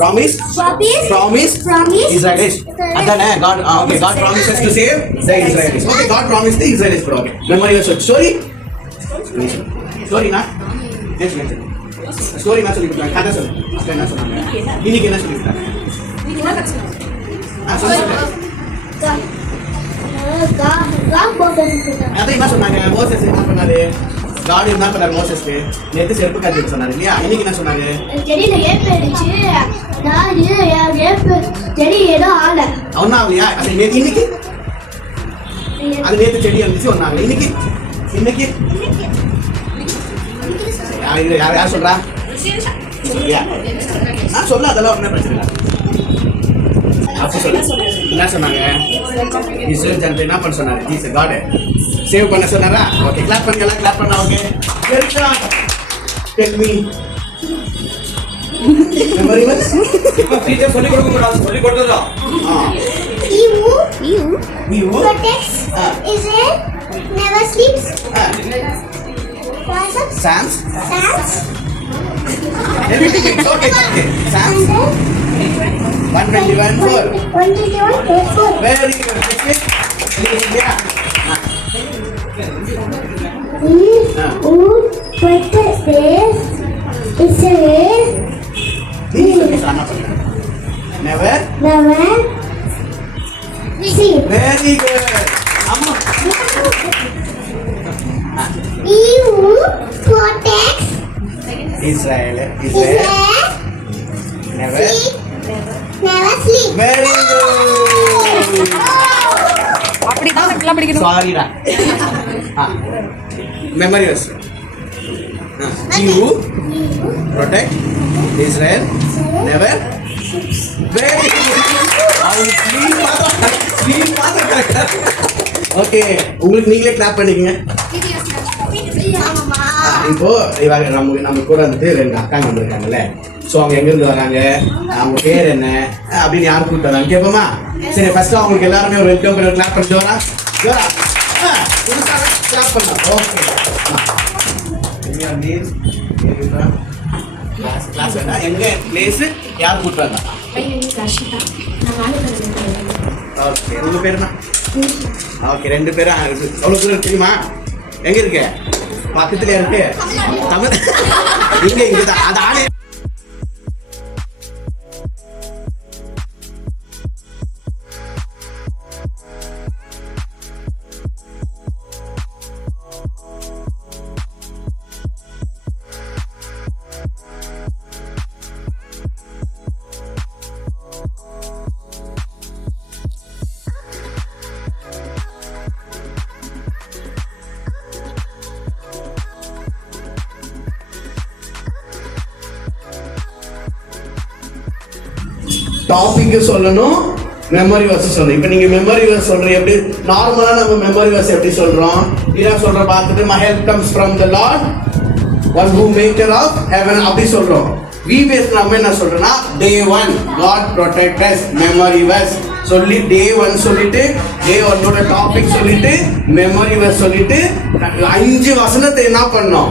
Promise. Israelis. And then God promises to save the Israelis. Okay, God promised the Israelis. Okay. Memory verse. Story. Story na. Next mention. Story na சொல்லி கொடுத்தாங்க. கதை சொல்லு. என்ன சொன்னாங்க? இன்னைக்கு என்ன சொல்லி கொடுத்தாங்க? அதான் என்ன சொன்னாங்க? மோசஸ் என்ன பண்ணாரு? God என்ன பண்ணாரு மோசஸ்க்கு? நேத்து செருப்பு கட்டிட்டு சொன்னாரு இல்லையா? இன்னைக்கு என்ன சொன்னாங்க? செடியில ஏப்ப அடிச்சு நான் ஏப்ப செடி ஏதோ ஆல அவனா இல்லையா? அது இன்னைக்கு அது நேத்து செடி இருந்துச்சு ஒன்னாங்க. இன்னைக்கு யார் சொல்றா? நான் சொல்ல அதெல்லாம் ஒன்றும் பிரச்சனை இல்லை. அப்போ சொல்ல என்ன சொன்னாங்க? இஸ்ரேல் ஜனத்தை என்ன பண்ண சொன்னாரு? ஜீசஸ் காட் சேவ் பண்ண சொன்னாரா? ஓகே, கிளாப் பண்ணுங்க, கிளாப் பண்ணா. Okay, tell me memory verse. Teacher சொல்லி கொடுத்ததா? You protects Israel, never sleeps. Psalms. Okay. Psalms 121:4. Very good. Yeah. Who protects Israel? Never sleep. Very good. Amma. He who protects Israel. Never sleep. Very good. அப்படிதான் நல்லா படிக்கணும். Sorry டா. Memory verse. You protect Israel. Never. Very good. Sleep correct. Okay, உங்களுக்கு நீங்களே clap பண்ணிக்கங்க. இப்போ இவங்க நம்ம கூட வந்துட்டு 2 அக்காங்க வந்திருக்காங்கல்ல. ஸோ அவங்க எங்கேருந்து வராங்க, அவங்க பேர் என்ன அப்படின்னு யார் கூப்பிட்டு வராங்க கேட்போமா? சரி, ஃபர்ஸ்ட் அவங்களுக்கு எல்லாருமே ஒரு வெல்கம் பண்ணி கிளாப் பண்ணிட்டு வரா. கிளாப் பண்ணலாம். ஓகே, கிளாஸ் வேணா. எங்க பிளேஸ் யார் கூப்பிட்டு வந்தா? ஓகே, உங்க பேர் என்ன? ஓகே, 2 பேரும் அவ்வளோ தூரம் தெரியுமா? எங்க இருக்கு? பக்கத்துலயா இருக்கு? தமிழ் இங்கதான். அது ஆளே டாபிக் சொல்லணும், மெமரி வர்ஸ் சொல்லணும். இப்போ நீங்க மெமரி வர்ஸ் சொல்றீங்க. எப்படி நார்மலா நம்ம மெமரி வர்ஸ் எப்படி சொல்றோம்? இதா சொல்ற பார்த்துட்டு my help comes from the Lord, one who maker of heaven அப்படி சொல்றோம். VBS நம்ம என்ன சொல்றோம்னா day 1 God protect us, memory verse சொல்லி day 1 சொல்லிட்டு day 1 ஓட டாபிக் சொல்லிட்டு மெமரி வர்ஸ் சொல்லிட்டு 5 வசனத்தை என்ன பண்ணோம்?